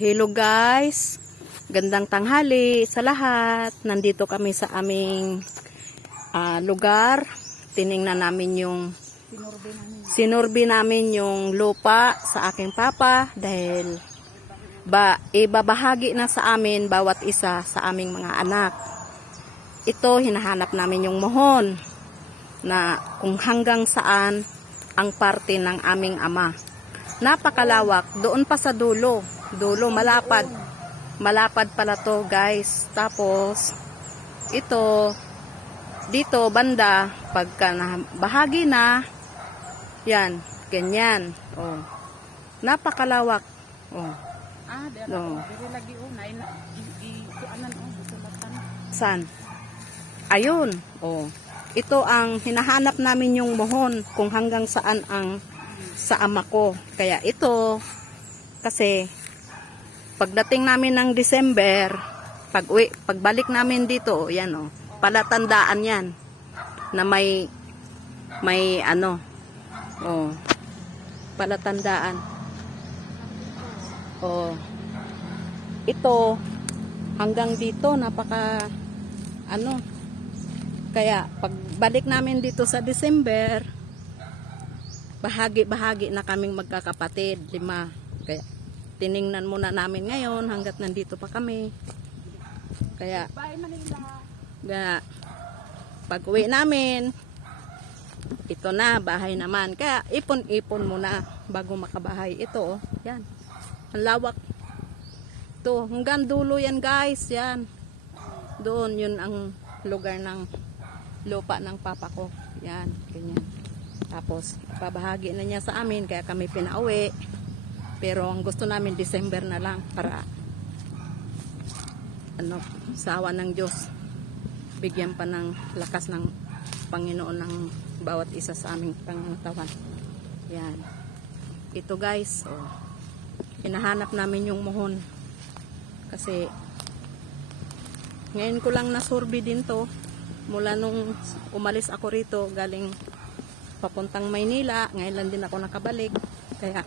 Hello guys, gandang tanghali sa lahat. Nandito kami sa aming lugar. Tiningnan namin yung sinurbi namin yung lupa sa aking papa dahil ibabahagi na sa amin bawat isa sa aming mga anak. Ito hinahanap namin yung mohon na kung hanggang saan ang parte ng aming ama. Napakalawak, doon pa sa dulo, malapad pala to guys. Tapos ito dito banda pagka bahagi na yan, ganyan. Oh. Napakalawak. Oh. San? Ayun. Oh. Ito ang hinahanap namin yung mohon kung hanggang saan ang sa ama ko. Kaya ito kasi pagdating namin ng December, pagbalik namin dito, yan oh, palatandaan yan na may ano, oh, palatandaan. Oh. Ito hanggang dito napaka ano. Kaya pagbalik namin dito sa December, bahagi-bahagi na kaming magkakapatid, 5. Kaya tiningnan muna namin ngayon hanggat nandito pa kami. Kaya pag uwi namin, ito na, bahay naman. Kaya ipon-ipon muna bago makabahay. Ito, oh, yan. Ang lawak. Ito, hanggang dulo yan guys, yan. Doon, yun ang lugar ng lupa ng papa ko. Yan, ganyan. Tapos, pabahagi na niya sa amin, kaya kami pinauwi. Pero ang gusto namin, December na lang para ano, sawa ng Diyos. Bigyan pa ng lakas ng Panginoon ng bawat isa sa aming pangangatawan. Yan. Ito guys, oh, hinahanap namin yung mohon. Kasi, ngayon ko lang nasurbi din to. Mula nung umalis ako rito, galing papuntang Maynila, ngayon lang din ako nakabalik. Kaya,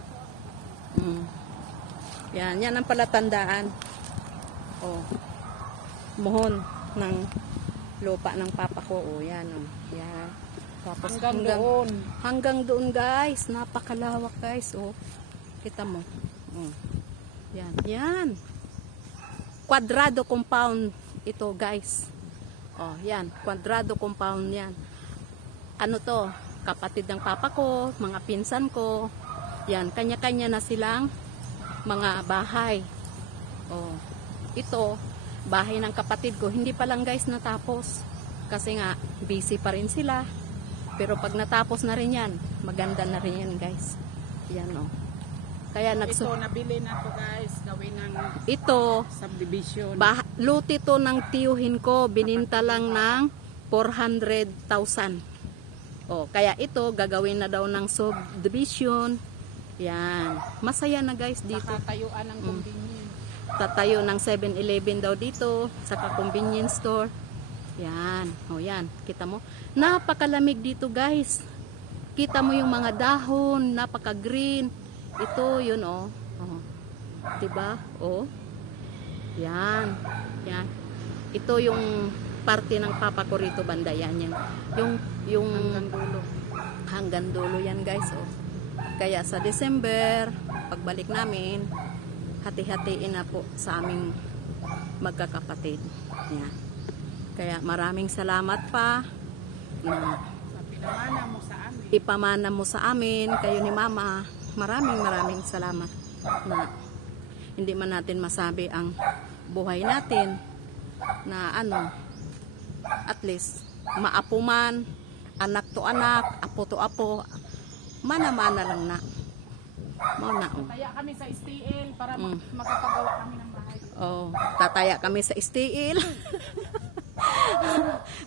yan ang palatandaan. Oh, mohon ng lupa ng papa ko. Oh, yan. Oh, yan. Tapos hanggang doon guys. Napakalawak guys. Oh, kita mo. Oh, yan. Quadrado compound ito guys. Oh, yan. Quadrado compound yan. Ano to? Kapatid ng papa ko, mga pinsan ko. Yan, kanya-kanya na silang mga bahay. Oh, ito, bahay ng kapatid ko. Hindi pa lang guys natapos. Kasi nga, busy pa rin sila. Pero pag natapos na rin yan, maganda na rin yan guys. Yan oh. Kaya ito, nabili na to guys. Gawin ng ito, subdivision. Luti to ng tiyuhin ko. Bininta lang ng 400,000. Oh, kaya ito, gagawin na daw ng subdivision. Yan. Masaya na guys dito. Tatayuan ng convenience. Tatayo ng 7-Eleven daw dito. Saka convenience store. Yan. O yan. Kita mo? Napakalamig dito guys. Kita mo yung mga dahon. Napaka-green. Ito yun oh. Oh. Diba? Oh. Yan. Yan. Ito yung parte ng papa ko rito banda. Yan. Yung hanggang dulo yan guys oh. Kaya sa December pagbalik namin, hati-hatiin na po sa aming magkakapatid. Yan. Kaya maraming salamat pa na ipamana mo sa amin, kayo ni mama. Maraming salamat na hindi man natin masabi ang buhay natin na ano, at least maapo man, anak to anak, apo to apo, mana-mana lang na. Mauna oh. Tataya kami sa STL para makapagawa kami ng bahay. Oh, tataya kami sa STL.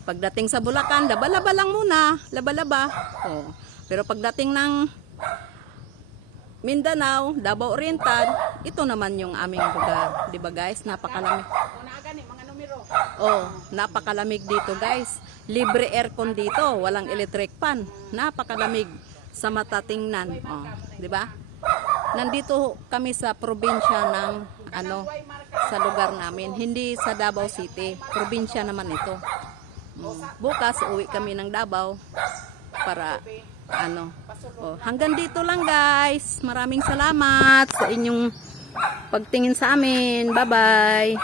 Pagdating sa Bulacan, laba-laba lang muna, laba-laba. Oh. Pero pagdating ng Mindanao, Davao Oriental, ito naman yung aming lugar, 'di ba guys? Napakalamig. Mga numero. Oh, napakalamig dito guys. Libre aircon dito, walang electric fan. Napakalamig sa mata tingnan. Oh, 'di ba? nandito kami sa probinsya ng sa lugar namin, hindi sa Davao City. Probinsya naman ito. Bukas uwi kami ng Davao para hanggang dito lang guys. Maraming salamat sa inyong pagtingin sa amin. Bye bye.